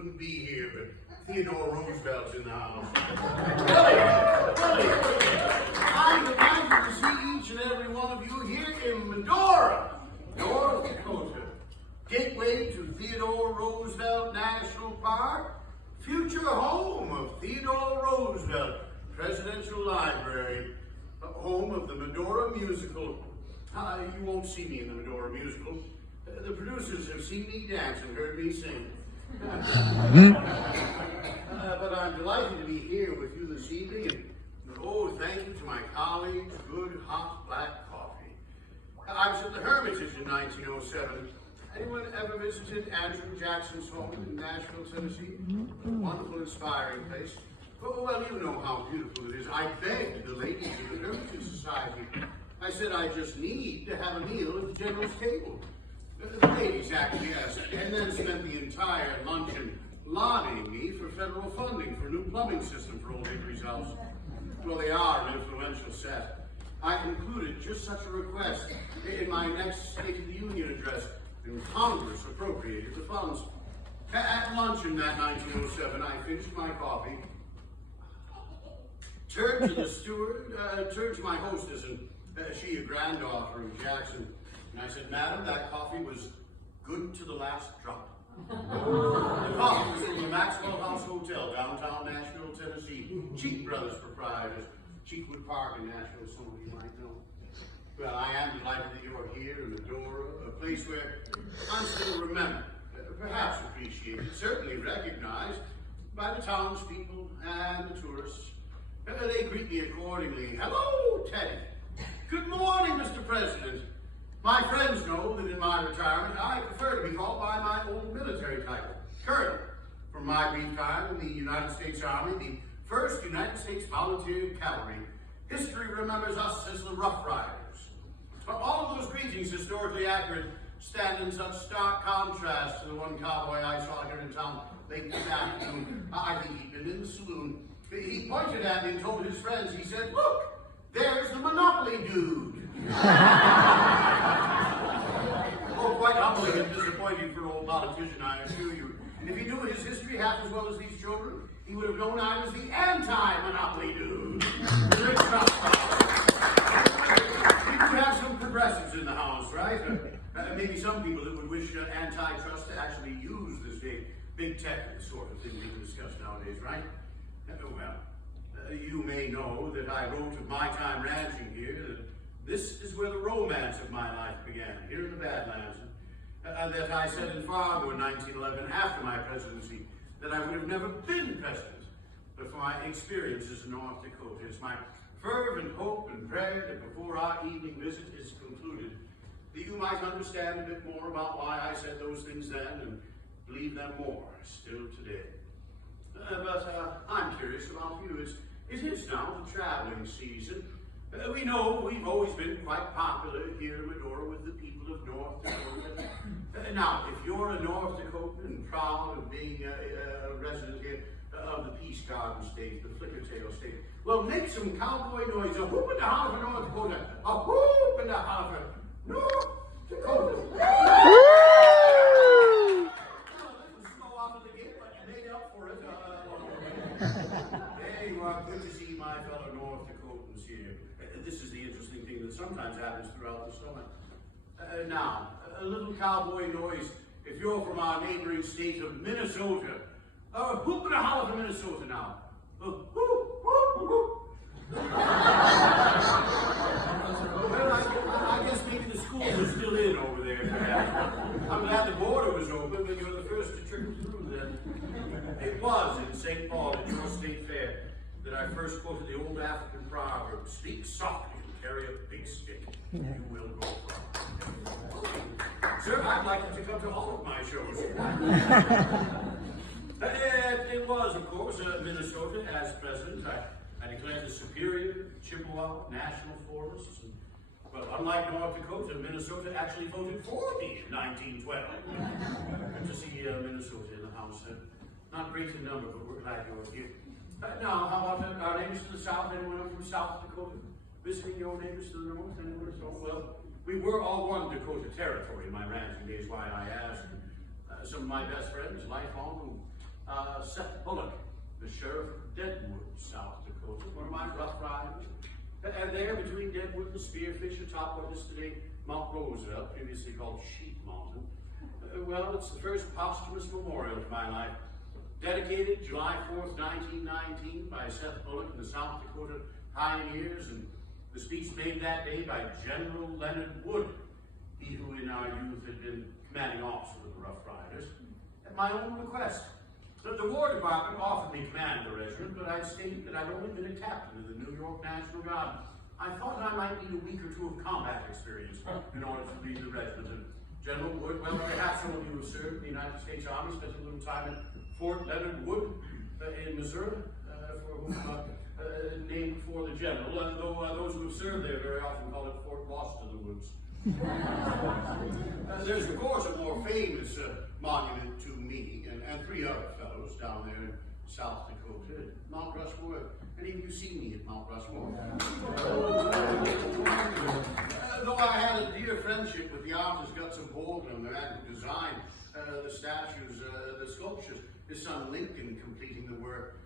couldn't be here, but Theodore Roosevelt's in the house. Willie, I'm delighted to see each and every one of you here in Medora, North Dakota. Gateway to Theodore Roosevelt National Park, future home of Theodore Roosevelt Presidential Library, home of the Medora musical. You won't see me in the Medora musical. The producers have seen me dance and heard me sing. But I'm delighted to be here with you this evening, and thank you to my colleagues, good hot black coffee. I was at the Hermitage in 1907. Anyone ever visited Andrew Jackson's home in Nashville, Tennessee? A wonderful, inspiring place. Well, you know how beautiful it is. I begged the ladies of the Hermitage Society. I said I just need to have a meal at the General's table. The ladies acquiesced, and then spent the entire luncheon lobbying me for federal funding for a new plumbing system for Old Hickory's house. Well, they are an influential set. I included just such a request in my next State of the Union address, and Congress appropriated the funds. At luncheon that 1907, I finished my coffee, turned to the steward, turned to my hostess, and she a granddaughter of Jackson, and I said, "Madam, that coffee was good to the last drop." The coffee was from the Maxwell House Hotel, downtown Nashville, Tennessee. Cheek Brothers proprietors, Cheekwood Park in Nashville, some of you might know. Well, I am delighted that you are here in Medora, a place where I'm still remembered, perhaps appreciated, certainly recognized by the townspeople and the tourists. They greet me accordingly. "Hello, Teddy. Good morning, Mr. President." My friends know that in my retirement, I prefer to be called by my old military title, Colonel. From my brief time in the United States Army, the 1st United States Volunteer Cavalry, history remembers us as the Rough Riders. But all of those greetings, historically accurate, stand in such stark contrast to the one cowboy I saw here in town late this afternoon. I think he'd been in the saloon. He pointed at me and told his friends, he said, "Look, there's the Monopoly dude." Quite humbling and disappointing for an old politician, I assure you. If he knew his history half as well as these children, he would have known I was the anti-Monopoly dude. We do have some progressives in the house, right? Maybe some people that would wish antitrust to actually use this big tech sort of thing we discuss nowadays, right? Well, you may know that I wrote of my time ranching here that this is where the romance of my life began, here in the Badlands. That I said in Fargo in 1911, after my presidency, that I would have never been president but for my experiences in North Dakota. It's my fervent hope and prayer that before our evening visit is concluded, that you might understand a bit more about why I said those things then and believe them more still today. But I'm curious about you. It is now the traveling season. We know we've always been quite popular here in Medora with the people of North Dakota. Now, if you're a North Dakotan and proud of being a resident here of the Peace Garden State, the Flickertail State, well, make some cowboy noise. A whoop and a holler for North Dakota. A whoop and a holler for North Dakota. Hey, well, good to see my fellow North Dakotans here. This is the interesting thing that sometimes happens throughout the summer. Now, a little cowboy noise if you're from our neighboring state of Minnesota. Whoop and a holler for Minnesota now. Whoop, whoop, whoop. Well, I guess maybe the schools are still in over there. I'm glad the border was open, but you're the first to trickle through then. It was in St. Paul at your state fair that I first quoted the old African proverb, "Speak softly and carry a big stick. You will go far." Sir, I'd like you to come to all of my shows. It was, of course, Minnesota as president. I declared the Superior Chippewa National Forests. And, well, unlike North Dakota, Minnesota actually voted for me in 1912. Good to see Minnesota in the House. Not great in number, but we're glad you're here. Now, how about our neighbors to the south? Anyone up from South Dakota? Visiting your neighbors to the north? Anyone? Well, we were all one Dakota territory in my ranching days, why I asked. Some of my best friends, lifelong, who there between Deadwood and Spearfish atop what is today Mount Roosevelt, previously called Sheep Mountain. Well, it's the first posthumous memorial of my life, dedicated July 4th, 1919 by Seth Bullock and the South Dakota Pioneers, and the speech made that day by General Leonard Wood, he who in our youth had been commanding officer of the Rough Riders, at my own request. The War Department offered me command of the regiment, but I stated that I'd only been a captain of the New York National Guard. I thought I might need a week or two of combat experience in order to lead the regiment. And General Wood, well, perhaps some of you who served in the United States Army spent a little time at Fort Leonard Wood in Missouri, for whom named for the general, though those who have served there very often call it Fort Lost to the Woods. There's, of course, a more famous monument to me and three other fellows down there in South Dakota, Mount Rushmore. Any of you see me at Mount Rushmore? Though I had a dear friendship with the artist Gutzon Baldwin, the man who designed the statues, the sculptures, his son Lincoln completing the work.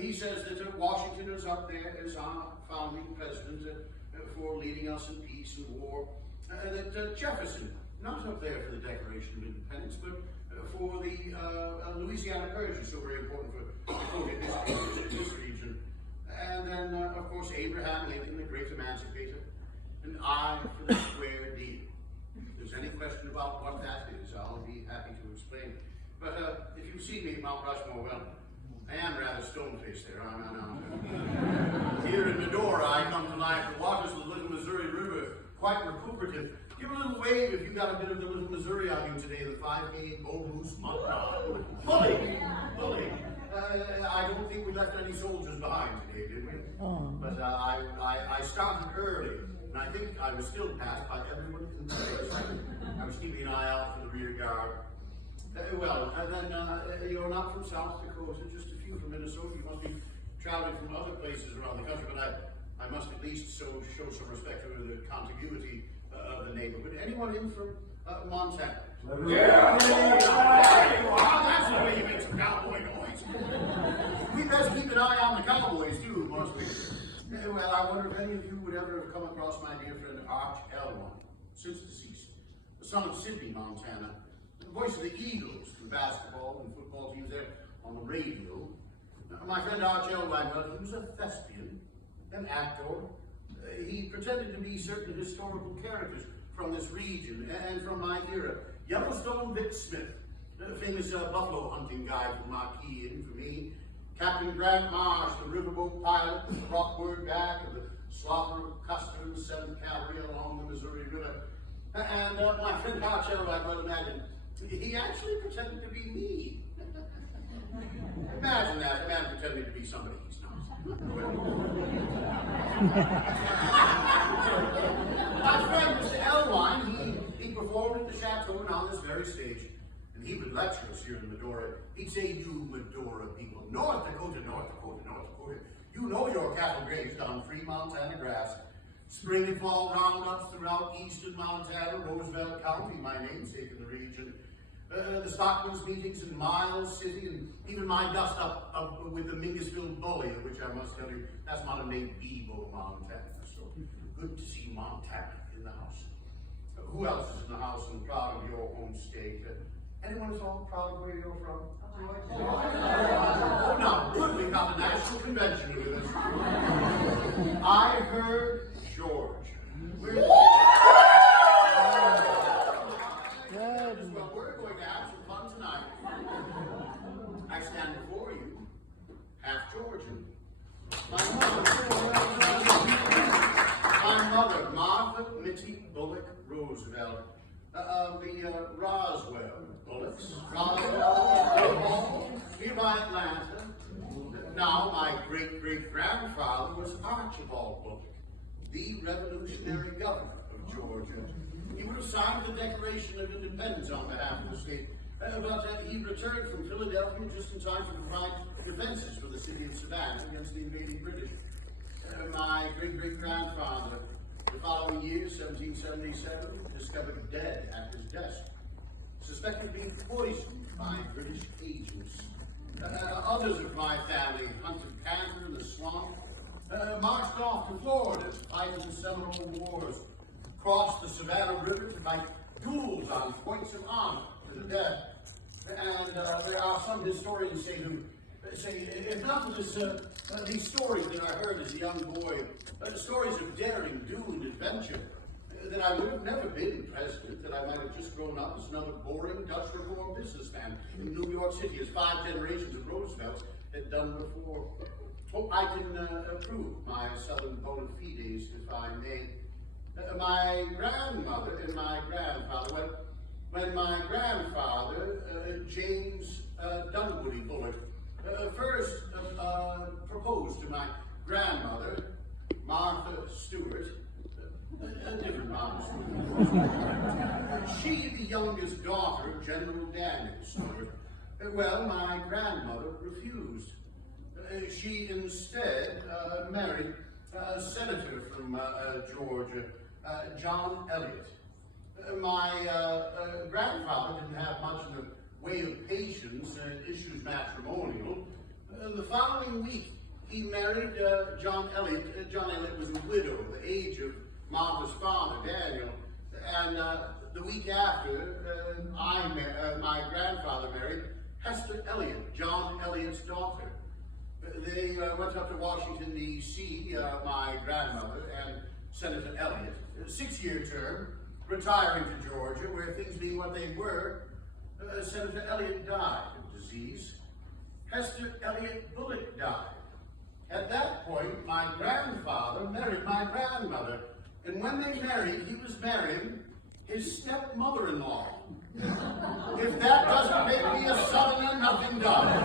He says that Washington is up there as our founding president for leading us in peace and war. That Jefferson, not up there for the Declaration of Independence, but for the Louisiana Purchase, so very important for Dakota history in this region. And then, of course, Abraham Lincoln, the great emancipator, and I for the square deal. If there's any question about what that is, I'll be happy to explain. But if you see me at Mount Rushmore, well, I am rather stone-faced there, aren't I? Here in Medora, I come to life. The waters of the Little Missouri River, quite recuperative. Give a little wave if you got a bit of the Little Missouri outing today, the 5K Bull Moose Mud. Bully! I don't think we left any soldiers behind today, did we? But I started early, and I think I was still passed by everyone in the place. I was keeping an eye out for the rear guard. Well, and then you're not from South Dakota, just a few from Minnesota. You must be traveling from other places around the country, but I must at least show some respect to the contiguity of the neighborhood. Anyone in from Montana? Yeah! That's the way you make some cowboy noise. We best keep an eye on the cowboys, too, must we? Well, I wonder if any of you would ever have come across my dear friend Arch Elwine, since deceased, the son of Sidney, Montana, the voice of the Eagles, the basketball and football teams there on the radio. My friend Arch Elwine, well, he was a thespian, an actor. He pretended to be certain historical characters from this region and from my era. Yellowstone Vic Smith, the famous buffalo hunting guide from Marquis, and for me, Captain Grant Marsh, the riverboat pilot, brought word back of the slaughter of Custer and the 7th Cavalry along the Missouri River. And my friend Arch Elwine, well, imagine, he actually pretended to be me. Imagine that, a man pretending to be somebody he's not. My friend Mr. Elwine, he performed at the chateau and on this very stage, and he would lecture us here in Medora. He'd say, "You Medora people, North Dakota, North Dakota, North Dakota, you know your cattle grazed on free Montana grass. Spring and fall roundups throughout eastern Montana, Roosevelt County, my namesake in the region. The stockmen's meetings in Miles City, and even my dust up with the Mingus Bully, which I must tell you, that's modern day Bebo, Montana. So good to see Montana in the house. Who else is in the house and proud of your home state? Anyone at all proud of where you're from? Oh, no, good, we got the National Convention with us. I heard George. Well, we're going to have some fun tonight. I stand before you, half Georgian. My mother, Martha Mitty Bullock Roosevelt, of the Roswell Bullocks, nearby Atlanta. Now, my great-great-grandfather was Archibald Bullock, the Revolutionary Governor of Georgia. He would have signed the Declaration of Independence on behalf of the state, but he returned from Philadelphia just in time to provide defenses for the city of Savannah against the invading British. My great-great-grandfather, the following year, 1777, discovered dead at his desk, suspected of being poisoned by British agents. Others of my family hunted panther in the swamp, marched off to Florida to fight in the Seminole Wars, crossed the Savannah River to fight duels on points of honor to the death. And there are some historians say if not for these stories that I heard as a young boy, stories of daring, do, and adventure, that I would have never been president, that I might have just grown up as another boring Dutch Reform businessman in New York City, as 5 generations of Roosevelts had done before. Oh, I can approve my Southern bona fides, if I may. My grandmother and my grandfather, when my grandfather, James Dunwoody Bullock, first proposed to my grandmother, Martha Stewart, a different Martha Stewart. She, the youngest daughter of General Daniel Stewart. Well, my grandmother refused. She instead married a senator from Georgia, John Eliot. My grandfather didn't have much in the way of patience and issues matrimonial. The following week, he married John Eliot. John Eliot was a widow, the age of Martha's father, Daniel. And the week after, my grandfather married Hester Eliot, John Eliot's daughter. They went up to Washington, D.C., my grandmother and Senator Eliot, a 6-year term, retiring to Georgia, where things being what they were, Senator Eliot died of disease. Hester Eliot Bullock died. At that point, my grandfather married my grandmother, and when they married, he was marrying his stepmother-in-law. If that doesn't make me a Southerner, nothing does.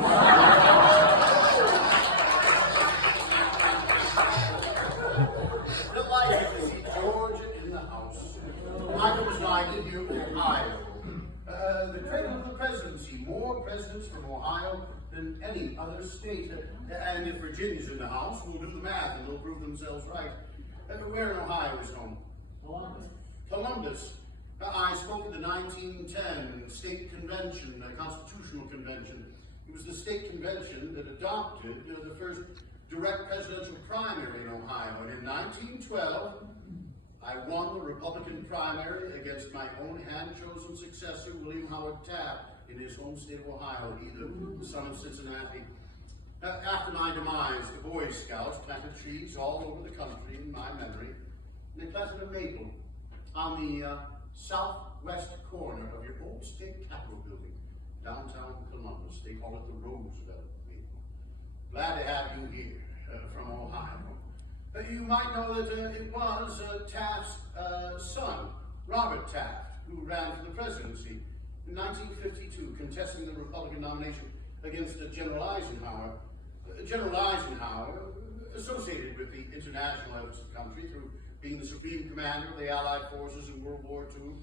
Delighted to see Georgia in the house. Michael was like in here, Ohio. The credit of the presidency, more presidents from Ohio than any other state. And if Virginia's in the house, we'll do the math and they'll prove themselves right. Where in Ohio is home? Columbus. I spoke at the 1910 State Convention, Constitutional Convention. It was the state convention that adopted the first direct presidential primary in Ohio. And in 1912, I won the Republican primary against my own hand-chosen successor, William Howard Taft, in his home state of Ohio, either the son of Cincinnati. After my demise, the Boy Scouts planted trees all over the country in my memory. And they planted a maple on the southwest corner of your old state capitol building, downtown Columbus. They call it the Roosevelt maple. Glad to have you here from Ohio. You might know that it was Taft's son, Robert Taft, who ran for the presidency in 1952, contesting the Republican nomination against General Eisenhower. General Eisenhower, associated with the international efforts of the country through being the supreme commander of the Allied forces in World War II,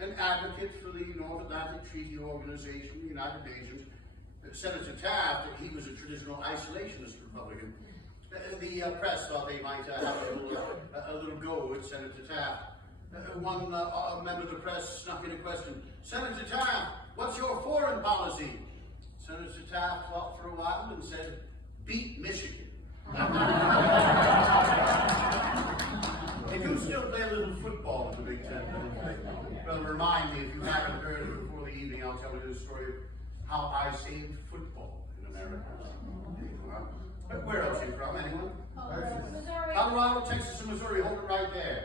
an advocate for the North Atlantic Treaty Organization, the United Nations. Senator Taft, he was a traditional isolationist Republican. The press thought they might have a little go at Senator Taft. One member of the press snuck in a question, Senator Taft, what's your foreign policy? Senator Taft thought for a while and said, beat Michigan. They do still play a little football in the Big Ten. Well, remind me, if you haven't heard it before the evening, I'll tell you the story of how I saved football in America. Where else are you from, anyone? Colorado, Texas, and Missouri. Hold it right there.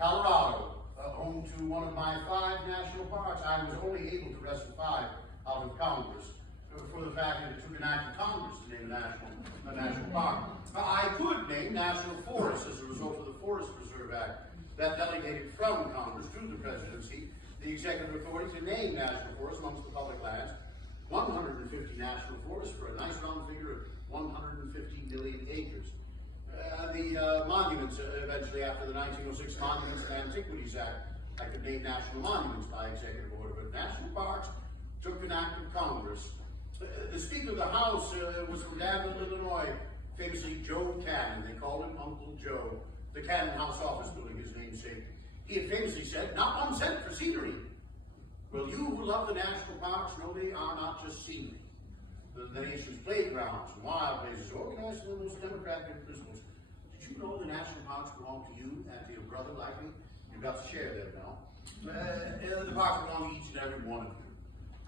Colorado, home to one of my 5 national parks. I was only able to wrestle 5 out of Congress for the fact that it took an act of Congress to name a national park. I could name national forests as a result of the Forest Preserve Act that delegated from Congress to the presidency the executive authority to name national forests amongst the public lands. 150 national forests for a nice round figure of 150 million acres. The monuments, eventually after the 1906 Monuments and Antiquities Act, I could name national monuments by executive order, but national parks took an act of Congress. The Speaker of the House was from Danville, Illinois, famously Joe Cannon. They called him Uncle Joe. The Cannon House Office Building, his namesake. He had famously said, not 1 cent for scenery. Well, you who love the national parks know they are not just scenery. The nation's playgrounds and wild places, organized in the most democratic principles. Did you know the national parks belong to you and to your brother, likely? You've got to share them now. The parks belong to each and every one of you.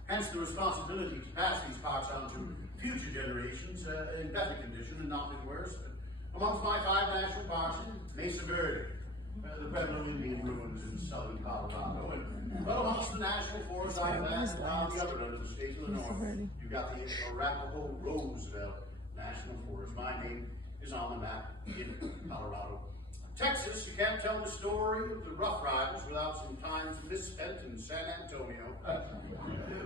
Hence the responsibility to pass these parks on to future generations in better condition and not in worse. Amongst my 5 national parks, Mesa Verde, the Pueblo Indian ruins in southern Colorado, and well, amongst the national forests I passed on the other end of the state to the north, you've got the Arapaho Roosevelt National Forest. My name is on the map in Colorado. Texas, you can't tell the story of the Rough Riders without some time misspent in San Antonio.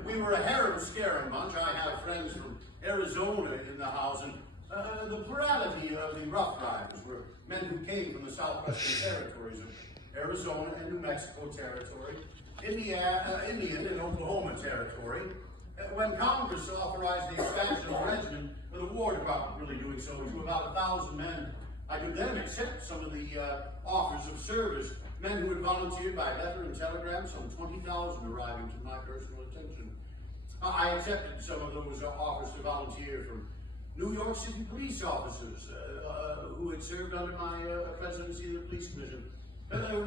We were a harem-scarum bunch. I have friends from Arizona in the house, and the plurality of the Rough Riders were men who came from the southwestern territories of Arizona and New Mexico territory, Indian and Oklahoma territory. When Congress authorized the expansion of the regiment, with the War Department really doing so, to about 1,000 men, I could then accept some of the offers of service, men who had volunteered by letter and telegram, some 20,000 arriving to my personal attention. I accepted some of those offers to volunteer from New York City police officers who had served under my presidency of the police commission.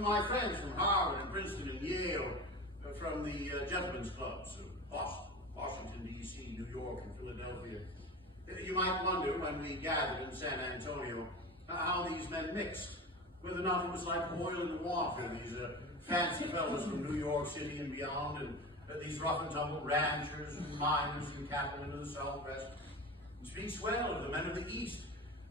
My friends from Harvard and Princeton and Yale, from the gentlemen's clubs of Boston, Washington, D.C., New York, and Philadelphia. You might wonder, when we gathered in San Antonio, how these men mixed, whether or not it was like oil in the water, these fancy fellows from New York City and beyond, and these rough and tumble ranchers and miners and cattlemen of the Southwest. It speaks well of the men of the East,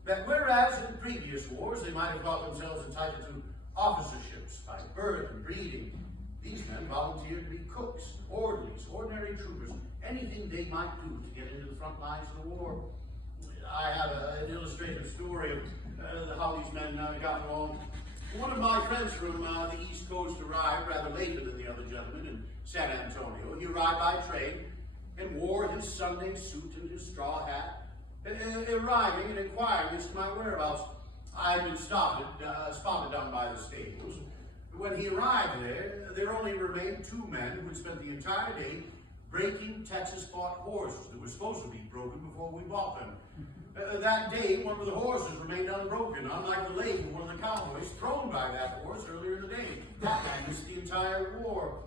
that whereas in previous wars they might have thought themselves entitled to officerships by birth and breeding, these men volunteered to be cooks, orderlies, ordinary troopers, anything they might do to get into the front lines of the war. I have an illustrative story of how these men got along. One of my friends from the East Coast arrived rather later than the other gentlemen in San Antonio. He arrived by train and wore his Sunday suit and his straw hat. Arriving and inquiring as to my whereabouts, I had been spotted down by the stables. When he arrived there only remained 2 men who had spent the entire day breaking Texas-bought horses that were supposed to be broken before we bought them. That day, one of the horses remained unbroken, unlike the leg of one of the cowboys thrown by that horse earlier in the day. That man missed the entire war.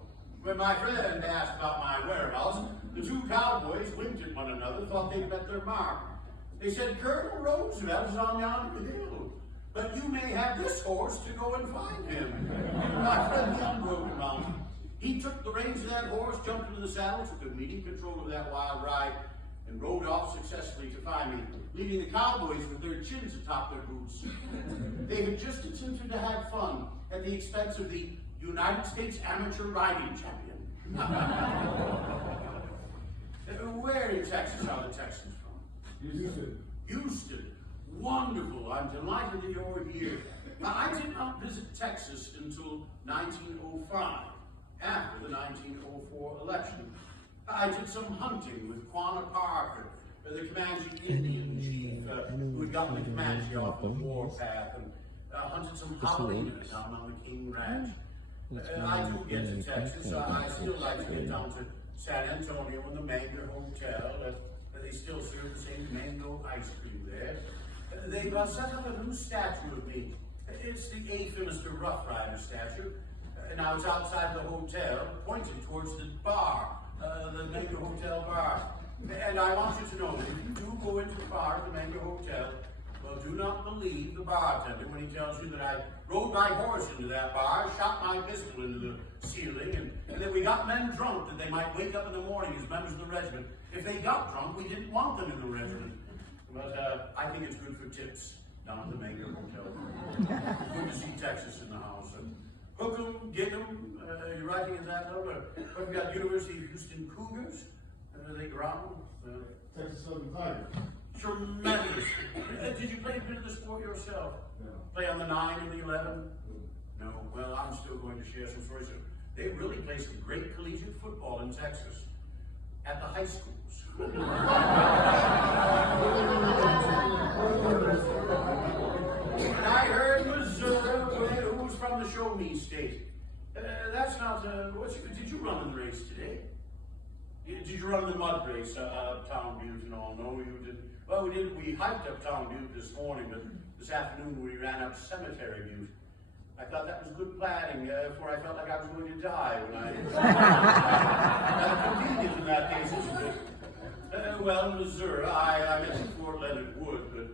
When my friend asked about my whereabouts, the 2 cowboys winked at one another, thought they'd met their mark. They said, "Colonel Roosevelt is on yonder hill, but you may have this horse to go and find him." My friend, the unbroken mountain. He took the reins of that horse, jumped into the saddle, took immediate control of that wild ride, and rode off successfully to find me, leaving the cowboys with their chins atop their boots. They had just attempted to have fun at the expense of the United States Amateur Riding Champion. Where in Texas are the Texans from? Houston. Wonderful. I'm delighted that you're here. I did not visit Texas until 1905, after the 1904 election. I did some hunting with Quanah Parker, the Comanche Indian chief, who had gotten the Comanche off the warpath, and hunted some javelina down on the King Ranch. I do get to Texas. I still like to get down to San Antonio and the Mango Hotel. They still serve the same mango ice cream there. They've set up a new statue of me. It's the A. Finister Rough Rider statue. Now it's outside the hotel, pointing towards the bar, the Mango Hotel bar. And I want you to know that if you do go into the bar at the Mango Hotel, well, do not believe the bartender when he tells you that I rode my horse into that bar, shot my pistol into the ceiling, and that we got men drunk that they might wake up in the morning as members of the regiment. If they got drunk, we didn't want them in the regiment. But I think it's good for tips down at the Mango Hotel. Good to see Texas in the house. Hook 'em, get 'em, you're writing in that note. We've got University of Houston Cougars. They ground. Texas Southern Tigers. Tremendous. Did you play a bit of the sport yourself? No. Play on the 9 and the 11? No. Well, I'm still going to share some stories. They really play some great collegiate football in Texas at the high schools. I heard Missouri, who's from the Show Me State. That's not. Did you run in the race today? Did you run the mud race uptown Butte and all? No, you didn't. Well, we did. We hiked uptown Butte this morning, but this afternoon we ran up Cemetery Butte. I thought that was good planning, for I felt like I was going to die when I convenient in that case, isn't it? Well, in Missouri, I mentioned Fort Leonard Wood, but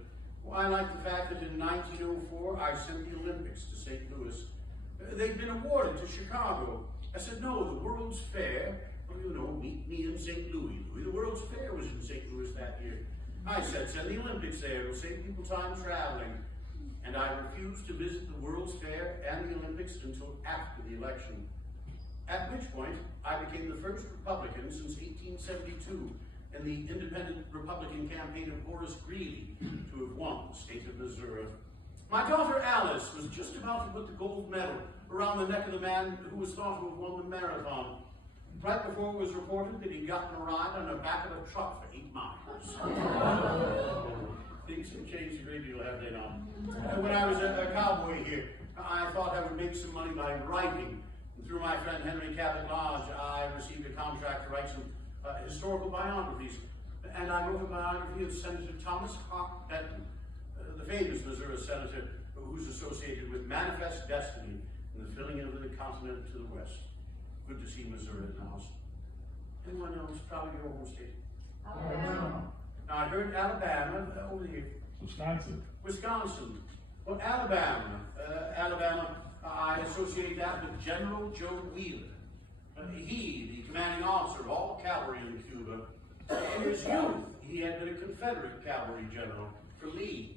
I like the fact that in 1904 I sent the Olympics to St. Louis. They'd been awarded to Chicago. I said, no, the World's Fair, well, you know, meet me in St. Louis. The World's Fair was in St. Louis that year. I said, send the Olympics there, it'll save people time traveling. And I refused to visit the World's Fair and the Olympics until after the election. At which point, I became the first Republican since 1872 in the independent Republican campaign of Horace Greeley to have won the state of Missouri. My daughter Alice was just about to put the gold medal around the neck of the man who was thought to have won the marathon, right before it was reported that he'd gotten a ride on the back of a truck for 8 miles. Things have changed a great deal, have they not? When I was a cowboy here, I thought I would make some money by writing. And through my friend Henry Cabot Lodge, I received a contract to write some historical biographies. And I wrote a biography of Senator Thomas Hart Benton, the famous Missouri senator who's associated with manifest destiny in the filling of the continent to the west. Good to see Missouri in the house. Anyone else proud of your home state? Now, I heard Alabama over here. Wisconsin. Well, Alabama, I associate that with General Joe Wheeler. He, the commanding officer of all cavalry in Cuba, in his youth, he had been a Confederate cavalry general for Lee.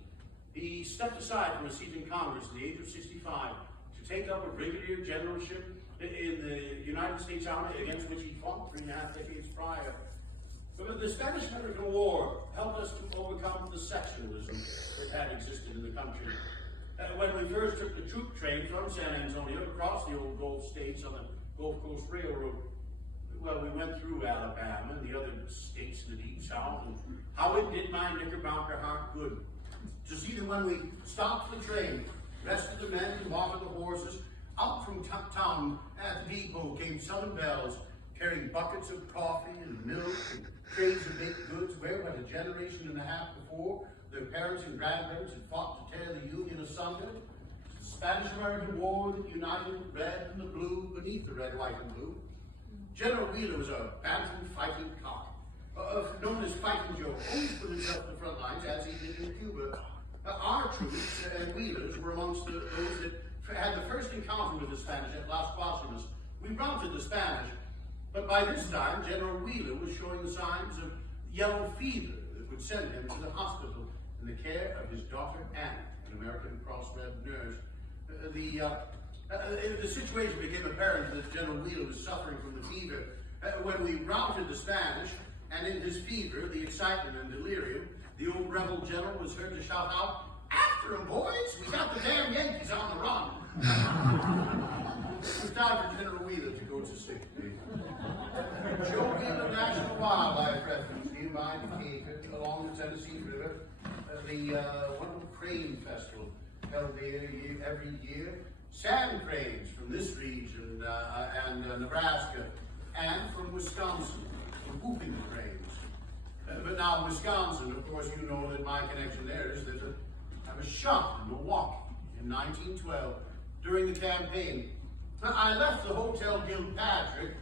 He stepped aside from a seat in Congress at the age of 65 to take up a brigadier generalship in the United States Army, against which he fought 3.5 decades prior. But the Spanish-American War helped us to overcome the sectionalism that had existed in the country. When we first took the troop train from San Antonio across the old Gulf states on the Gulf Coast Railroad, well, we went through Alabama and the other states in the Deep South, and how it did my Knickerbocker heart good to see that when we stopped the train, rested the men and watered the horses, out from town at the depot came Southern belles carrying buckets of coffee and milk and trays of baked goods, where but a generation and a half before, their parents and grandparents had fought to tear the Union asunder. The Spanish-American War that united the red and the blue beneath the red, white, and blue. General Wheeler was a bantam fighting cock, known as Fighting Joe, always put himself in the front lines, as he did in Cuba. Our troops and Wheelers were amongst those that had the first encounter with the Spanish at Las Guasimas. We routed the Spanish, but by this time, General Wheeler was showing the signs of yellow fever that would send him to the hospital in the care of his daughter Anna, an American Cross Red nurse. The situation became apparent that General Wheeler was suffering from the fever. When we routed the Spanish, and in his fever, the excitement and delirium, the old rebel general was heard to shout out, "After him, boys! We got the damn Yankees on the run!" It was time for General Wheeler to go to sick leave. Joe Wheeler National Wildlife Refuge nearby Decatur, along the Tennessee River, the wonderful crane festival held there every year. Sand cranes from this region and Nebraska, and from Wisconsin, the whooping cranes. But now Wisconsin, of course, you know that my connection there is that I was shot in Milwaukee in 1912 during the campaign. I left the Hotel Gilpatrick,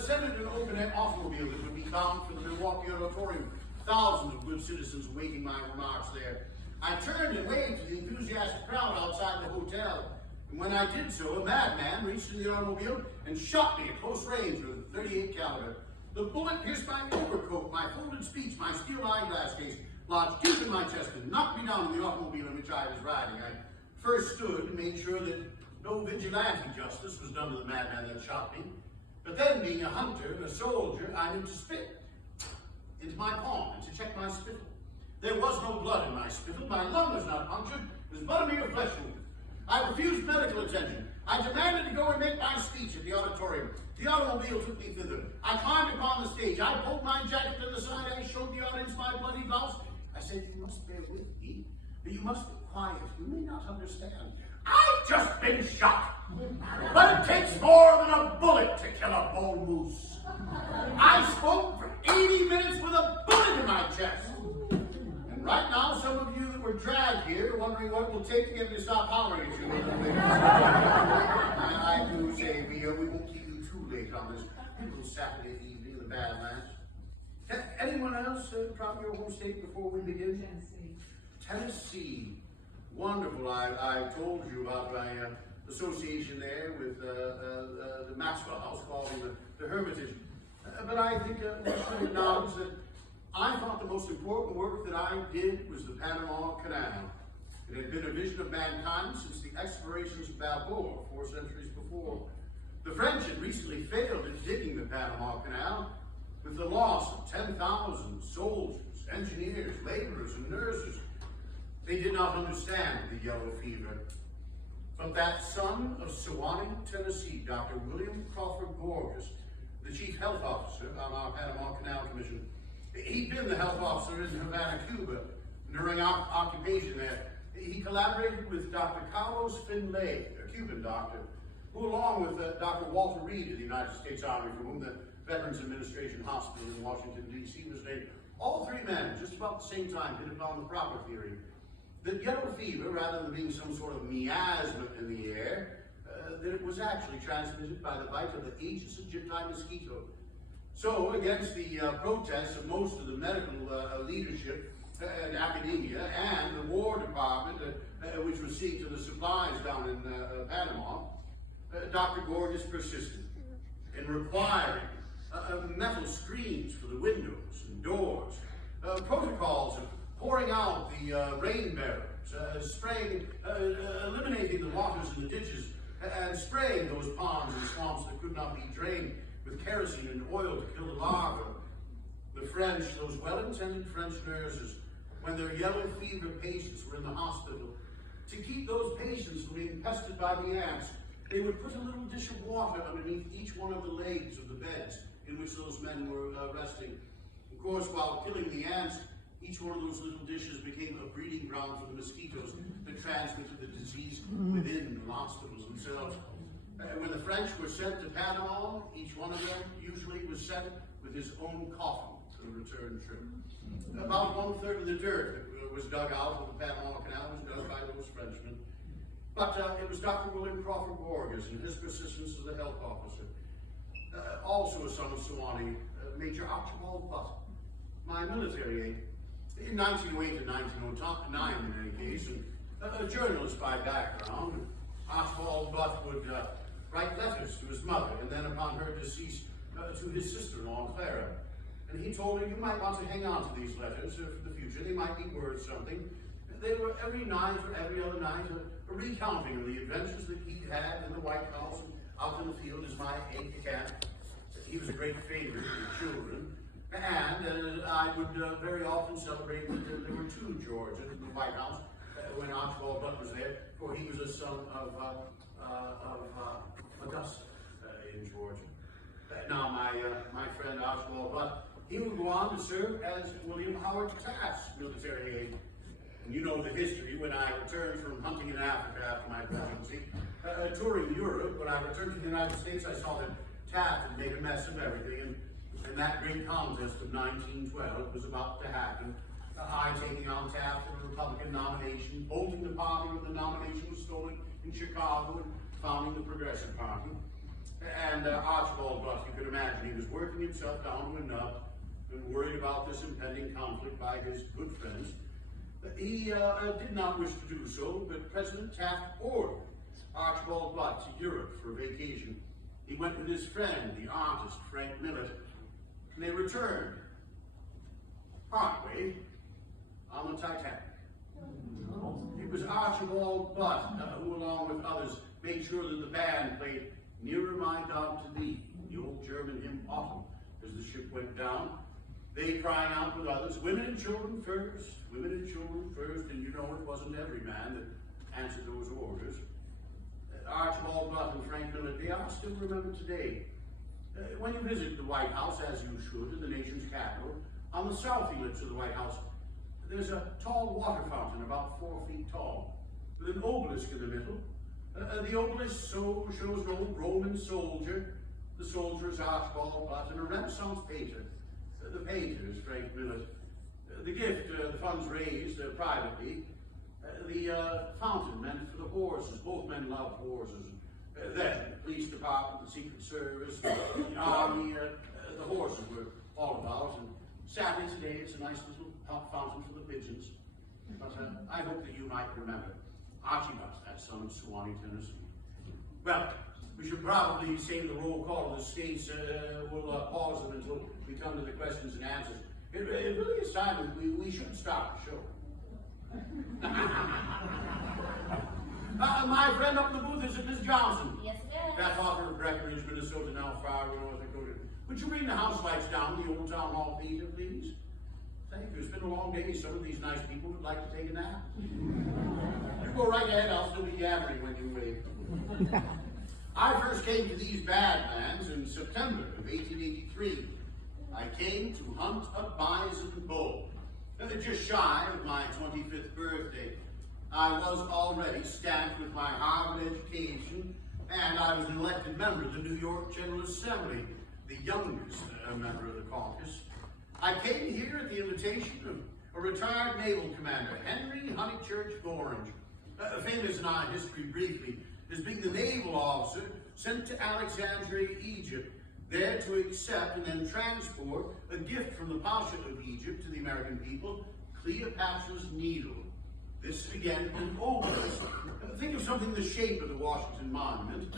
sent it an open-air automobile that would be bound for the Milwaukee Auditorium. Thousands of good citizens awaiting my remarks there. I turned and waved to the enthusiastic crowd outside the hotel. And when I did so, a madman reached in the automobile and shot me at close range with a .38 caliber. The bullet pierced my overcoat, my folded speech, my steel eyeglass case, lodged deep in my chest and knocked me down in the automobile in which I was riding. I first stood and made sure that no vigilante justice was done to the madman that shot me. But then, being a hunter and a soldier, I knew to spit into my palm and to check my spittle. There was no blood in my spittle. My lung was not punctured. It was but a mere flesh wound. I refused medical attention. I demanded to go and make my speech at the auditorium. The automobile took me thither. I climbed upon the stage. I pulled my jacket to the side. I showed the audience my bloody blouse. I said, "You must bear with me. You must be quiet. You may not understand. I've just been shot. But it takes more than a bullet to kill a bull moose. I spoke from 90 minutes with a bullet in my chest. And right now, some of you that were dragged here are wondering what it will take to get me to stop hollering at you. I do say we won't keep you too late on this beautiful Saturday evening in the Badlands. Anyone else from your home state before we begin? Tennessee. Wonderful. I told you about my association there with the Maxwell House called the Hermitage. But I think we should acknowledge that I thought the most important work that I did was the Panama Canal. It had been a vision of mankind since the explorations of Balboa 4 centuries before. The French had recently failed in digging the Panama Canal, with the loss of 10,000 soldiers, engineers, laborers, and nurses. They did not understand the yellow fever. But that son of Sewanee, Tennessee, Dr. William Crawford Gorgas, the chief health officer on our Panama Canal Commission, he'd been the health officer in Havana, Cuba, during our occupation there. He collaborated with Dr. Carlos Finlay, a Cuban doctor, who along with Dr. Walter Reed of the United States Army, for whom the Veterans Administration Hospital in Washington, D.C. was named, all three men, just about the same time, hit upon the proper theory that yellow fever, rather than being some sort of miasma in the air, that it was actually transmitted by the bite of the Aedes aegypti mosquito. So, against the protests of most of the medical leadership and academia and the War Department, which was seeing to the supplies down in Panama, Dr. Gorgas persisted in requiring metal screens for the windows and doors, protocols of pouring out the rain barrels, spraying, eliminating the waters in the ditches, and spraying those ponds and swamps that could not be drained with kerosene and oil to kill the larvae. The French, those well-intended French nurses, when their yellow fever patients were in the hospital, to keep those patients from being pested by the ants, they would put a little dish of water underneath each one of the legs of the beds in which those men were resting. Of course, while killing the ants, each one of those little dishes became a breeding ground for the mosquitoes that transmitted the disease within the hospitals themselves. When the French were sent to Panama, each one of them usually was sent with his own coffin for the return trip. About 1/3 of the dirt that was dug out of the Panama Canal was dug by those Frenchmen. But it was Dr. William Crawford Gorgas and his persistence as the health officer, also a son of Sewanee, Major Archibald Butt, my military aide. In 1908 and 1909, in any case, and a journalist by background, Archibald Butt would write letters to his mother, and then upon her decease, to his sister-in-law, Clara. And he told her, you might want to hang on to these letters for the future. They might be worth something. They were every night or every other night a recounting of the adventures that he had in the White House and out in the field as my aide-de-camp. He was a great favorite with children. And I would very often celebrate that there were two Georges in the White House when Archibald Butt was there, for he was a son of Augusta in Georgia. Now, my friend Archibald Butt, he would go on to serve as William Howard Taft's military aide. And you know the history. When I returned from hunting in Africa after my presidency, touring Europe, when I returned to the United States, I saw that Taft had made a mess of everything. And that great contest of 1912 was about to happen. I taking on Taft for the Republican nomination, holding the party when the nomination was stolen in Chicago, and founding the Progressive Party. And Archibald Butt, you could imagine, he was working himself down to a nut and worried about this impending conflict by his good friends. He did not wish to do so, but President Taft ordered Archibald Butt to Europe for a vacation. He went with his friend, the artist Frank Millet, and they returned partway on the Titanic. It was Archibald Butt who, along with others, made sure that the band played Nearer My God to Thee, the old German hymn Autumn, as the ship went down. They crying out with others, women and children first, and you know it wasn't every man that answered those orders. Archibald Butt and Frank Millet, they are still remembered today. When you visit the White House, as you should, in the nation's capital, on the south ellipse of the White House, there's a tall water fountain about 4 feet tall, with an obelisk in the middle. The obelisk shows an old Roman soldier. The soldier is Archibald Butt, and a Renaissance painter the painters, Frank Millet, the gift, the funds raised privately, the fountain meant for the horses. Both men loved horses. Then the police department, the Secret Service, the army, the horses were all about. And sadly today it's a nice little fountain for the pigeons. But I hope that you might remember Archie Butts, that son of Suwanee, Tennessee. Well, we should probably save the roll call of the states. We'll pause them until we come to the questions and answers. It really is time that we should start the show. My friend up in the booth is Miss Johnson. Yes, it is. That's author of Breckenridge, Minnesota, now Fargo, North Dakota. Would you bring the house lights down to the Old Town Hall theater, please? Thank you. It's been a long day. Some of these nice people would like to take a nap. You go right ahead. I'll still be yammering when you leave. I first came to these Badlands in September of 1883. I came to hunt a bison bull. Just shy of my 25th birthday. I was already stamped with my Harvard education, and I was an elected member of the New York General Assembly, the youngest member of the caucus. I came here at the invitation of a retired naval commander, Henry Honeychurch Gorringe, famous in our history briefly as being the naval officer sent to Alexandria, Egypt, there to accept and then transport a gift from the Pasha of Egypt to the American people, Cleopatra's Needle. This is again an obelisk. Think of something the shape of the Washington Monument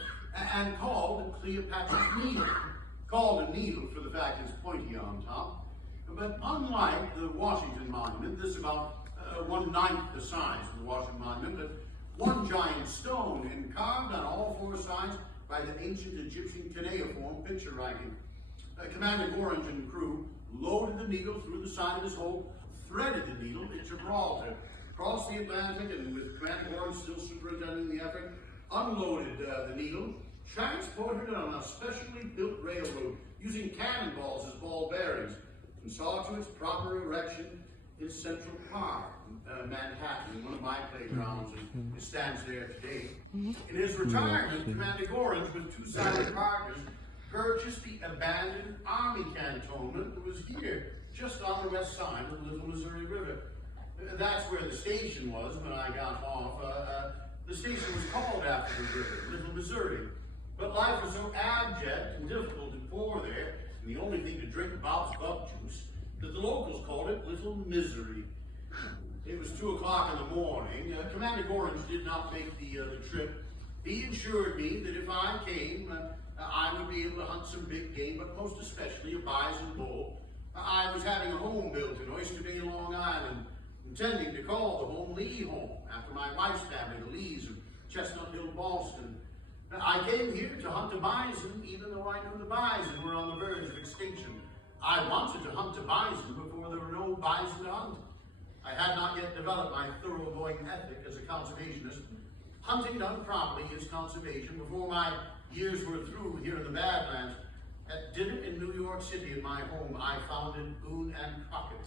and called Cleopatra's Needle. Called a needle for the fact it's pointy on top. But unlike the Washington Monument, this is about 1/9 the size of the Washington Monument, but one giant stone and carved on all four sides by the ancient Egyptian cuneiform picture writing. Commander Gorringe and crew loaded the needle through the side of his hole, threaded the needle at Gibraltar, crossed the Atlantic, and with Commander Gorringe still superintending the effort, unloaded the needle, transported it on a specially built railroad using cannonballs as ball bearings, and saw to its proper erection in Central Park, Manhattan, one of my playgrounds, and it stands there today. In his retirement, Commander Gorringe, with two silent partners, purchased the abandoned Army cantonment that was here, just on the west side of the Little Missouri River. That's where the station was when I got off. The station was called after the river, Little Missouri. But life was so abject and difficult and poor there, and the only thing to drink about was bug juice, that the locals called it Little Misery. It was 2 o'clock in the morning. Commander Gorringe did not make the trip. He assured me that if I came, I would be able to hunt some big game, but most especially a bison bull. I was having a home built in Oyster Bay, Long Island, intending to call the home Lee home, after my wife's family, the Lees of Chestnut Hill, Boston. I came here to hunt a bison, even though I knew the bison were on the verge of extinction. I wanted to hunt a bison before there were no bison to hunt. I had not yet developed my thoroughgoing ethic as a conservationist. Hunting done properly is conservation. Before my years were through here in the Badlands, at dinner in New York City at my home, I founded Boone and Crockett,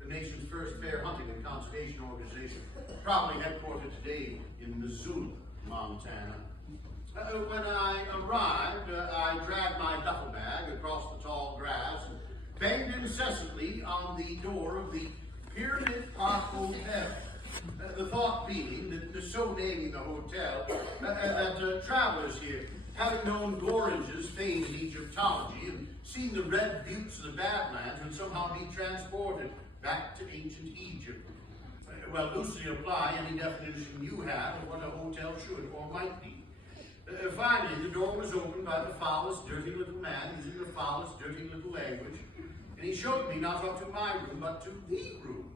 the nation's first fair hunting and conservation organization, probably headquartered today in Missoula, Montana. When I arrived, I dragged my duffel bag across the tall grass and banged incessantly on the door of the Pyramid Park Hotel. The thought being that, so naming the hotel, that travelers here, having known Gorringe's fame in Egyptology and seen the red buttes of the Badlands, would somehow be transported back to ancient Egypt. Well, loosely apply any definition you have of what a hotel should or might be. Finally, the door was opened by the foulest, dirty little man using the foulest, dirty little language, and he showed me not up to my room, but to the room,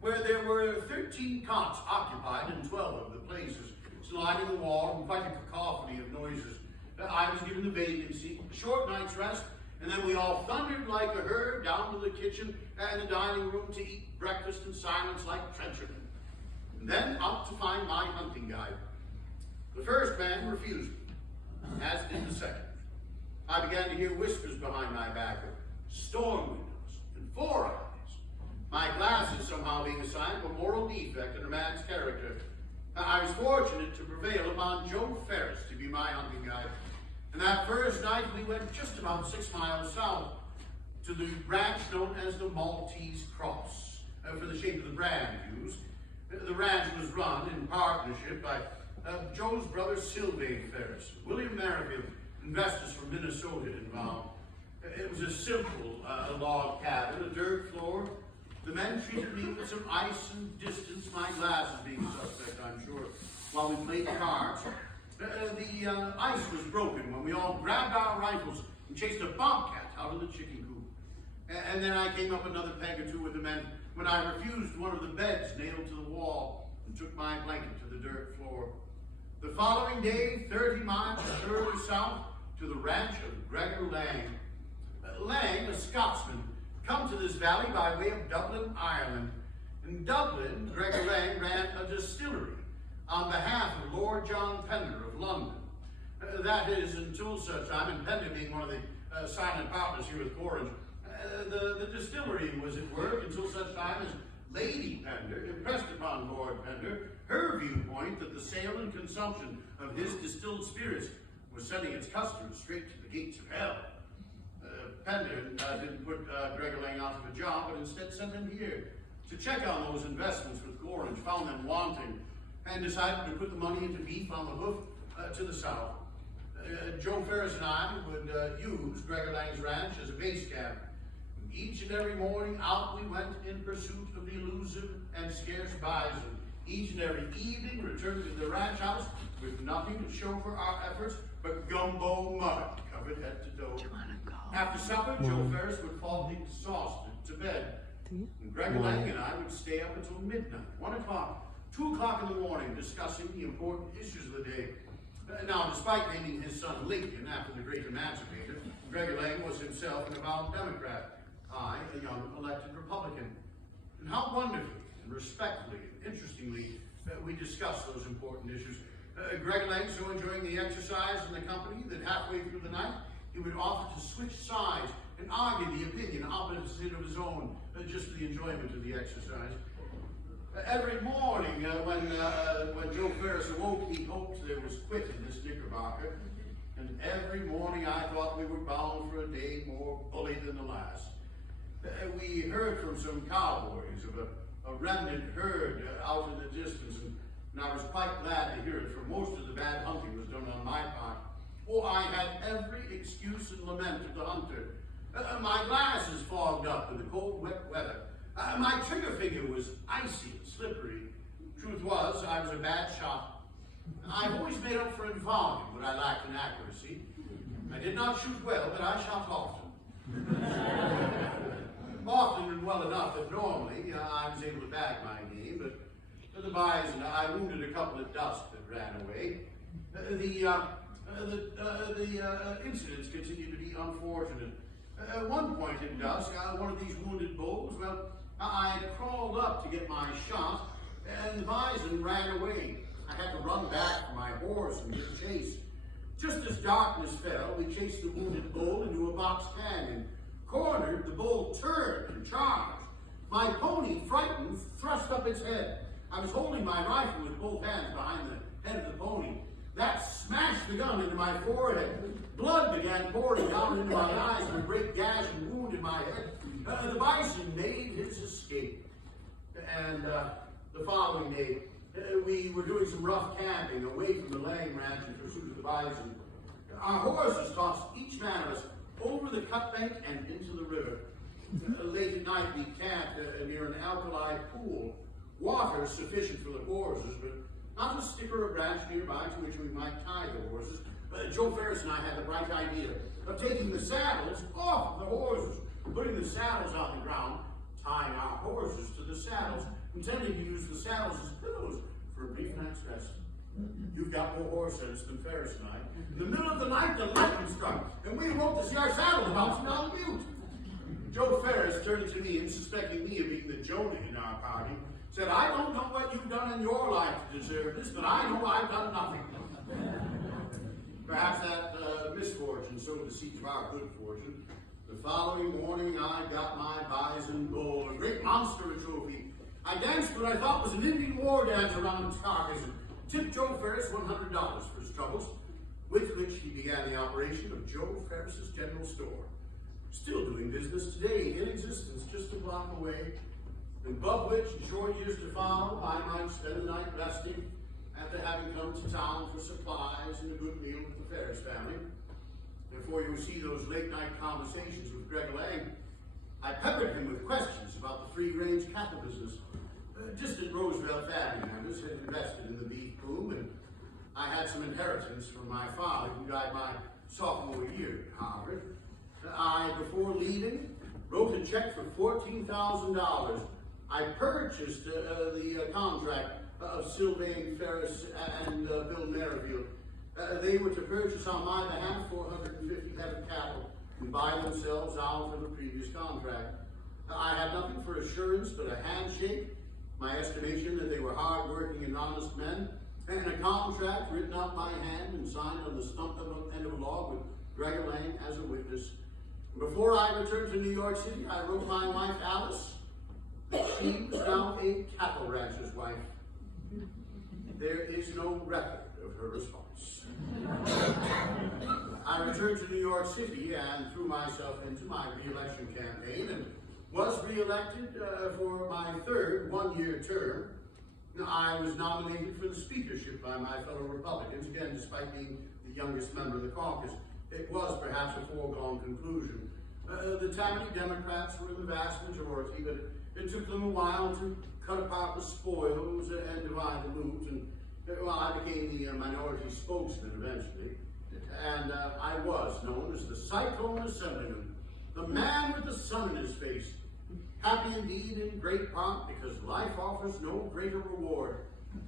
where there were 13 cots occupied in 12 of the places, sliding the wall and quite a cacophony of noises. I was given the vacancy, a short night's rest, and then we all thundered like a herd down to the kitchen and the dining room to eat breakfast in silence like trenchermen. And then out to find my hunting guide. The first man refused me, as did the second. I began to hear whispers behind my back of storm windows and 4 eyes. My glasses somehow being a sign of a moral defect in a man's character. I was fortunate to prevail upon Joe Ferris to be my hunting guide. And that first night we went just about 6 miles south. to the ranch known as the Maltese Cross for the shape of the brand used. The ranch was run in partnership by Joe's brother Sylvain Ferris, William Merrifield, investors from Minnesota involved. It was a simple log cabin, a dirt floor. The men treated me with some ice and distance, my glasses being suspect, I'm sure, while we played cards. The ice was broken when we all grabbed our rifles and chased a bobcat out of the chicken coop. And then I came up another peg or two with the men when I refused one of the beds nailed to the wall and took my blanket to the dirt floor. The following day, 30 miles further south, to the ranch of Gregor Lang. Lang, a Scotsman, come to this valley by way of Dublin, Ireland. In Dublin, Gregor Lang ran a distillery on behalf of Lord John Pender of London. That is, until such time, and Pender being one of the silent partners here with Gorringe, the distillery was at work until such time as Lady Pender impressed upon Lord Pender her viewpoint that the sale and consumption of his distilled spirits was sending its customers straight to the gates of hell. Pender didn't put Gregor Lang out of a job, but instead sent him here to check on those investments with Gorringe, found them wanting, and decided to put the money into beef on the hoof to the south. Joe Ferris and I would use Gregor Lang's ranch as a base camp. Each and every morning out we went in pursuit of the elusive and scarce bison. Each and every evening returned to the ranch house with nothing to show for our efforts but gumbo mud covered head to toe. After supper, Joe Ferris would fall exhausted to bed. And Gregor Lang and I would stay up until midnight, 1 o'clock, 2 o'clock in the morning, discussing the important issues of the day. Now, despite naming his son Lincoln after the great emancipator, Gregor Lang was himself an avowed Democrat, I a young elected Republican. And how wonderfully and respectfully and interestingly we discussed those important issues. Gregor Lang so enjoying the exercise in the company that halfway through the night, he would offer to switch sides and argue the opinion opposite of his own, just for the enjoyment of the exercise. Every morning when Joe Ferris awoke, he hoped there was quit in this Knickerbocker. And every morning I thought we were bound for a day more bully than the last. We heard from some cowboys of a remnant herd out in the distance, and I was quite glad to hear it, for most of the bad hunting was done on my part. Oh, I had every excuse and lament of the hunter. My glasses fogged up in the cold, wet weather. My trigger finger was icy and slippery. Truth was, I was a bad shot. I've always made up for in volume what I lacked in accuracy. I did not shoot well, but I shot often. Often and well enough that normally I was able to bag my game, but the bison, I wounded a couple at dusk that ran away. The incidents continued to be unfortunate. At one point in dusk, one of these wounded bulls, well, I had crawled up to get my shot, and the bison ran away. I had to run back for my horse and give chase. Just as darkness fell, we chased the wounded bull into a box canyon. Cornered, the bull turned and charged. My pony, frightened, thrust up its head. I was holding my rifle with both hands behind the head of the pony. That smashed the gun into my forehead. Blood began pouring down into my eyes, and a great gash and wound in my head. The bison made his escape. And the following day, we were doing some rough camping away from the Lang Ranch in pursuit of the bison. Our horses tossed each man of us over the cut bank and into the river. Late at night, we camped near an alkali pool. Water sufficient for the horses, but not a stick or a branch nearby to which we might tie the horses. Joe Ferris and I had the bright idea of taking the saddles off the horses, putting the saddles on the ground, tying our horses to the saddles, intending to use the saddles as pillows for a brief night's rest. You've got more horse sense than Ferris and I. In the middle of the night, the lightning struck, and we awoke to see our saddles bouncing down the butte. Joe Ferris, turning to me and suspecting me of being the Jonah in our party, said, "I don't know what you've done in your life to deserve this, but I know I've done nothing." Perhaps that misfortune sowed the seeds of our good fortune. The following morning, I got my bison bull, a great monster of a trophy. I danced what I thought was an Indian war dance around its carcass and tipped Joe Ferris $100 for his troubles, with which he began the operation of Joe Ferris's General Store. still doing business today, in existence just a block away, and above which, in short years to follow, I might spend the night resting after having come to town for supplies and a good meal with the Ferris family. Before you see those late-night conversations with Greg Lang, I peppered him with questions about the free-range cattle business. Distant Roosevelt family members had invested in the beef boom, and I had some inheritance from my father, who died my sophomore year at Harvard. I, before leaving, wrote a check for $14,000. I purchased the contract of Sylvain Ferris and Bill Merrifield. They were to purchase on my behalf 450 head of cattle and buy themselves out for the previous contract. I had nothing for assurance but a handshake, my estimation that they were hard-working and honest men, and a contract written up by hand and signed on the stump end of a log with Gregor Lang as a witness. Before I returned to New York City, I wrote my wife Alice that she was now a cattle rancher's wife. There is no record of her response. I returned to New York City and threw myself into my re-election campaign and was re-elected for my third one-year term. I was nominated for the speakership by my fellow Republicans, again, despite being the youngest member of the caucus. It was perhaps a foregone conclusion. The Tammany Democrats were in the vast majority, but it took them a while to cut apart the spoils and divide the loot, and I became the minority spokesman eventually, and I was known as the Cyclone Assemblyman, the man with the sun in his face, happy indeed in great part because life offers no greater reward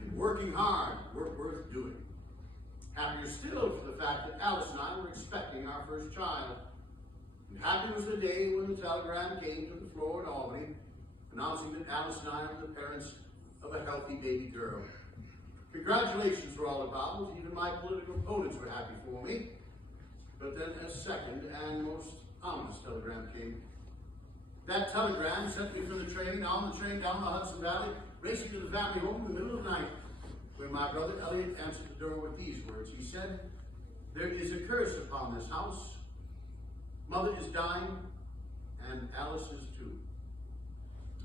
than working hard, work worth doing. Happier still for the fact that Alice and I were expecting our first child. And happy was the day when the telegram came to the floor at Albany, announcing that Alice and I were the parents of a healthy baby girl. Congratulations were all about, even my political opponents were happy for me. But then a second and most ominous telegram came. That telegram sent me from the train, on the train down the Hudson Valley, racing to the family home in the middle of the night, where my brother Elliot answered the door with these words. He said, "There is a curse upon this house. Mother is dying, and Alice is too."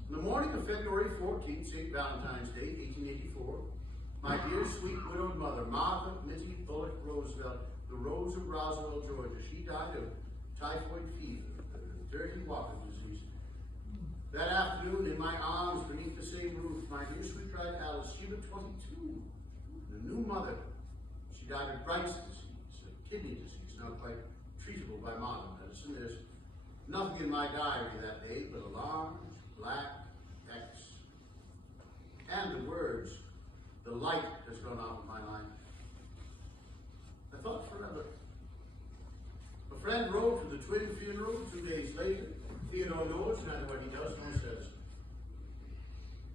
In the morning of February 14th, St. Valentine's Day, 1884, my dear sweet widowed mother, Martha Mitty Bullock Roosevelt, the Rose of Roswell, Georgia, she died of typhoid fever, the dirty water disease. That afternoon, in my arms, beneath the same roof, my dear sweet bride Alice, she was 22, the new mother. She died of Bright's disease, a kidney disease, not quite treatable by modern medicine. There's nothing in my diary that day but a large black X. And the words, "The light has gone out of my life." I thought forever. A friend wrote to the twin funeral 2 days later. Theodore knows, neither what he does nor says.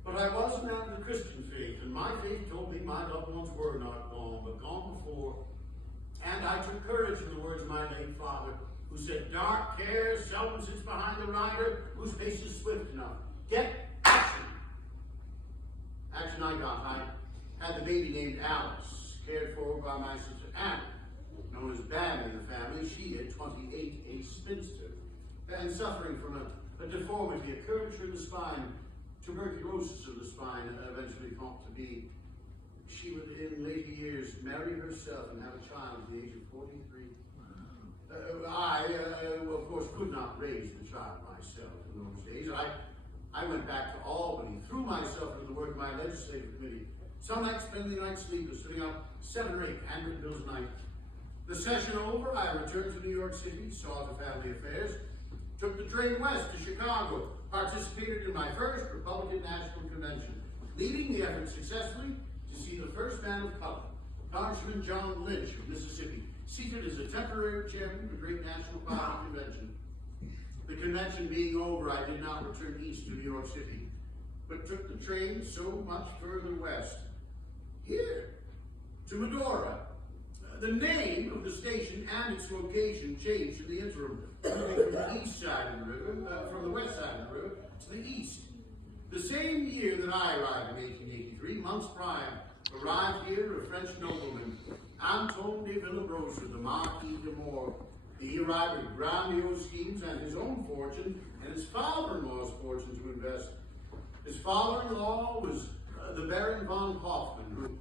But I was a man of the Christian faith, and my faith told me my loved ones were not gone, but gone before. And I took courage in the words of my late father, who said, "Dark care seldom sits behind the rider whose pace is swift enough. Get action." Action I got. I had the baby named Alice, cared for by my sister Anna, known as Bam in the family. She, at 28, a spinster, and suffering from a deformity, a curvature of the spine, tuberculosis of the spine, eventually thought to be. She would, in later years, marry herself and have a child at the age of 43. I, of course, could not raise the child myself in those days. I went back to Albany, threw myself into the work of my legislative committee. Some nights spending the night sleepless, filling out 7 or 8 handwritten bills a night. The session over, I returned to New York City, saw the family affairs, took the train west to Chicago, participated in my first Republican National Convention, leading the effort successfully to see the first man of color, Congressman John Lynch of Mississippi, seated as a temporary chairman of the great National Party Convention. The convention being over, I did not return east to New York City, but took the train so much further west, here, to Medora. The name of the station and its location changed in the interim, moving from the east side of the river, from the west side of the river to the east. The same year that I arrived in 1883, months prior, arrived here a French nobleman, Antoine de Villebrosa, the Marquis de Moore, He arrived with grandiose schemes and his own fortune and his father-in-law's fortune to invest. His father-in-law was the Baron von Hoffman, who,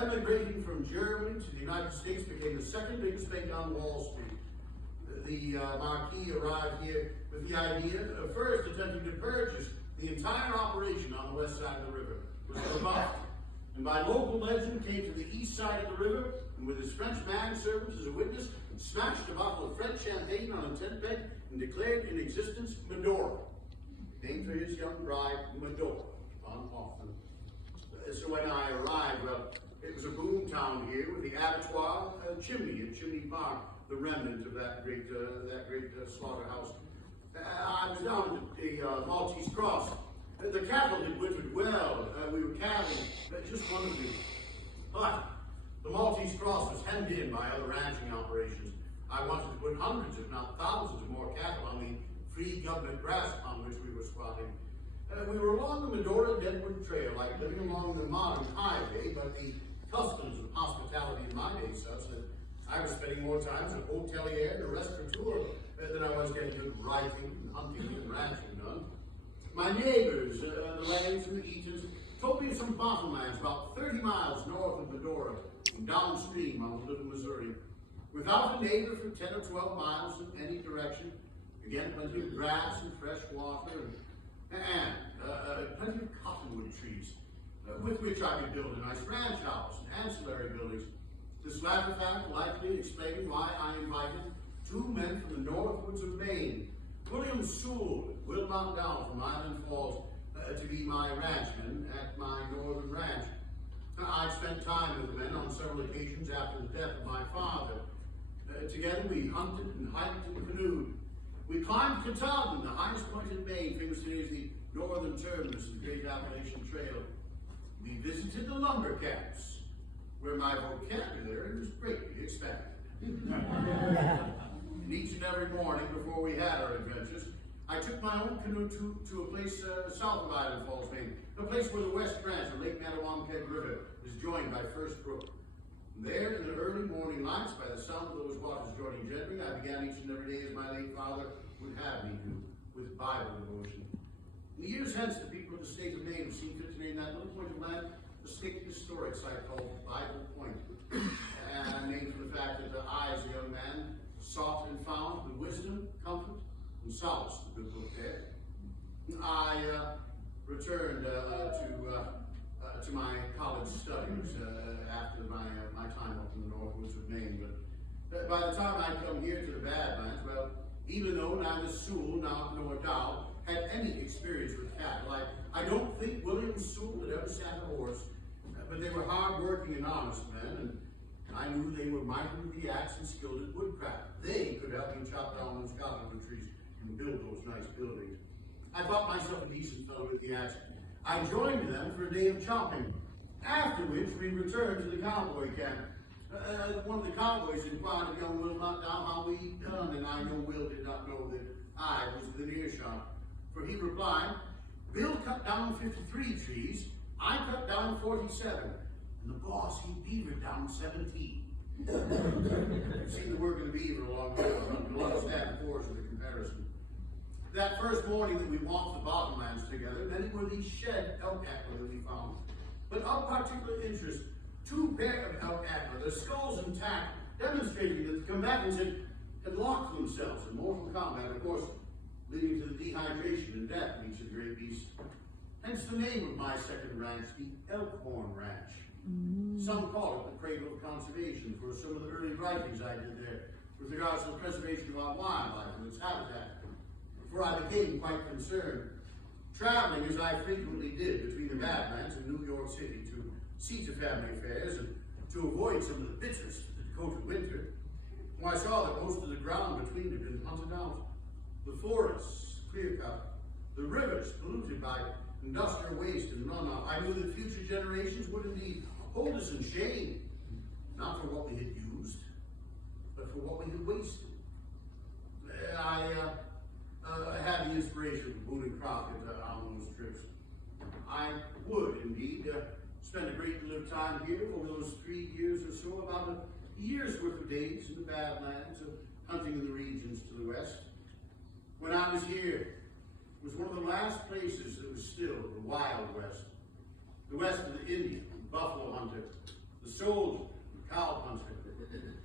emigrating from Germany to the United States, became the second biggest bank on Wall Street. The Marquis arrived here with the idea of first attempting to purchase the entire operation on the west side of the river. It was rebuffed, and by local legend came to the east side of the river, and with his French manservant as a witness, smashed a bottle of French champagne on a tent peg and declared in existence Medora, named for his young bride, Medora, von Hoffman. So when I arrived, well, it was a boom town here with the abattoir, chimney at Chimney Park, the remnant of that great slaughterhouse. I was down at the Maltese Cross. The cattle had wintered well. We were calving just wonderfully. But the Maltese Cross was hemmed in by other ranching operations. I wanted to put hundreds, if not thousands, of more cattle on the free government grass upon which we were squatting. We were along the Medora Deadwood Trail, like living along the modern highway, but the customs of hospitality in my day such that I was spending more time as a hotelier and a restaurateur than I was getting good writing and hunting and ranching done. My neighbors, the Langs and the Eatons, told me of some bottomlands about 30 miles north of Medora and downstream on the Little Missouri. Without a neighbor for 10 or 12 miles in any direction, again, plenty of grass and fresh water and plenty of cottonwood trees, with which I could build a nice ranch house and ancillary buildings. This latter fact likely explaining why I invited two men from the north woods of Maine, William Sewell and Wilmot Down from Island Falls, to be my ranchmen at my northern ranch. I'd spent time with the men on several occasions after the death of my father. Together we hunted and hiked and canoed. We climbed Katahdin, the highest point in Maine, famous today as the northern terminus of the Great Appalachian Trail. We visited the lumber camps, where my vocabulary was greatly expanded. And each and every morning before we had our adventures, I took my own canoe to a place south of Island Falls, Maine, a place where the west branch of Lake Mattawampeg River is joined by First Brook. There, in the early morning lights, by the sound of those waters joining gently, I began each and every day as my late father would have me do, with Bible devotion. In the years hence, the people of the state of Maine have seen fit to name that little point of land a state historic site called Bible Point, and named for the fact that I, as a young man, sought and found the wisdom, comfort, and solace of the good book there. I returned to my college studies after my time up in the north woods of Maine. But by the time I'd come here to the Badlands, well, even though neither Sewell nor Dow had any experience with cattle, I don't think William Sewell had ever sat a horse, but they were hard-working and honest men, and I knew they were mighty with the axe and skilled at woodcraft. They could help me chop down those cottonwood trees and build those nice buildings. I thought myself a decent fellow with the axe. I joined them for a day of chopping, after which we returned to the cowboy camp. One of the cowboys inquired of young Will not down how we done, and I know Will did not know that I was within earshot. For he replied, Bill cut down 53 trees, I cut down 47, and the boss, he beavered down 17. You've seen the work of the beaver along the river, you'll understand the force of the comparison. That first morning that we walked the bottomlands together, many were these shed elk antler that we found. But of particular interest, two pair of elk antler, their skulls intact, demonstrating that the combatants had locked themselves in mortal combat, of course, leading to the dehydration and death of each of the great beasts. Hence the name of my second ranch, the Elkhorn Ranch. Some call it the cradle of conservation for some of the early writings I did there with regards to the preservation of our wildlife and its habitat. For I became quite concerned, traveling as I frequently did between the Badlands and New York City to see to family affairs and to avoid some of the bitterest of the Dakota winter, when I saw that most of the ground between had been hunted out, the forests clear-cut, the rivers polluted by industrial waste and runoff. I knew that future generations would indeed hold us in shame, not for what we had used, but for what we had wasted. I had the inspiration of Boone and Crockett on those trips. I would indeed spend a great deal of time here over those 3 years or so, about a year's worth of days in the Badlands, hunting in the regions to the west. When I was here, it was one of the last places that was still the Wild West. The west of the Indian, the buffalo hunter, the soldier, the cow hunter.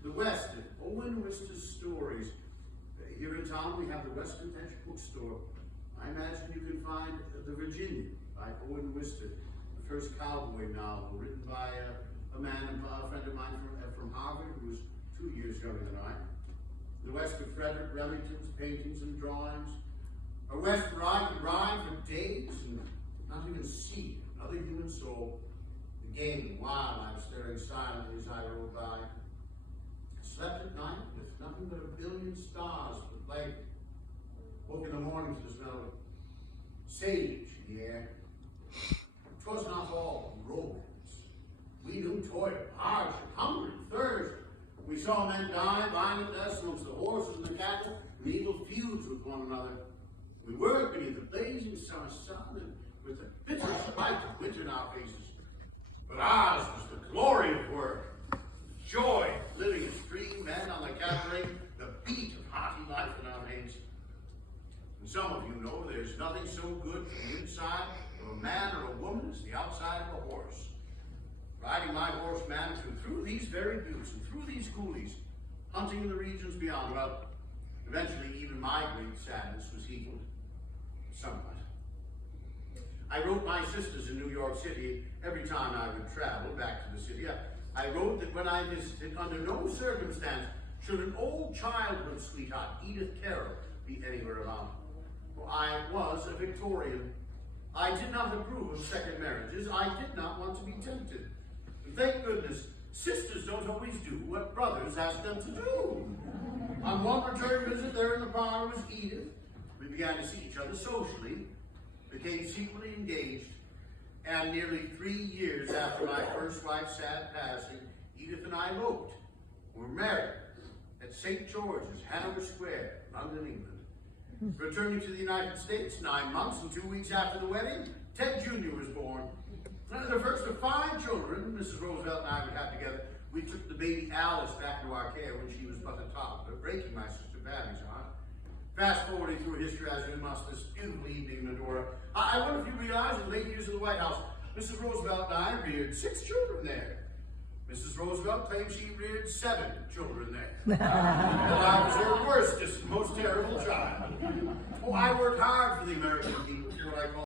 The west of Owen Wister's stories. Here in town we have the Western Edge bookstore. I imagine you can find The Virginian by Owen Wister, the first cowboy novel written by a friend of mine from Harvard who was 2 years younger than I. The west of Frederick Remington's paintings and drawings. A west where I could ride for days and not even see another human soul. The game and wildlife staring silently as I rode by. I slept at night with nothing but a billion stars that played. Woke in the morning to the smell of sage in the air. 'Twas not all romance. We knew toil, hardship, hunger, and thirst. We saw men die violently amongst the horses and the cattle, and evil feuds with one another. We worked beneath the blazing summer sun, and with the bitter spite of winter in our faces. But ours was the glory of work, joy of living as free men on the cabaret, the beat of hearty life in our veins. And some of you know there's nothing so good from the inside of a man or a woman as the outside of a horse. Riding my horse man through these very buttes and through these coulees, hunting in the regions beyond, well, eventually even my great sadness was equaled somewhat. I wrote my sisters in New York City every time I would travel back to the city. I wrote that when I visited, under no circumstance should an old childhood sweetheart, Edith Carroll, be anywhere about. For I was a Victorian. I did not approve of second marriages. I did not want to be tempted. And thank goodness, sisters don't always do what brothers ask them to do. On one return visit there in the parlor was Edith. We began to see each other socially, became secretly engaged, and nearly 3 years after my first wife's sad passing, Edith and I eloped. We were married at St. George's, Hanover Square, London, England. Returning to the United States 9 months and 2 weeks after the wedding, Ted Jr. was born. The first of 5 children Mrs. Roosevelt and I would have together. We took the baby Alice back into our care when she was but a toddler, breaking my sister Patty's heart. Fast forwarding through history as we must, this beautiful evening in Medora. I wonder if you realize in the late years of the White House, Mrs. Roosevelt and I reared 6 children there. Mrs. Roosevelt claimed she reared 7 children there. And I was her worstest, most terrible child. Oh, I worked hard for the American people, what I call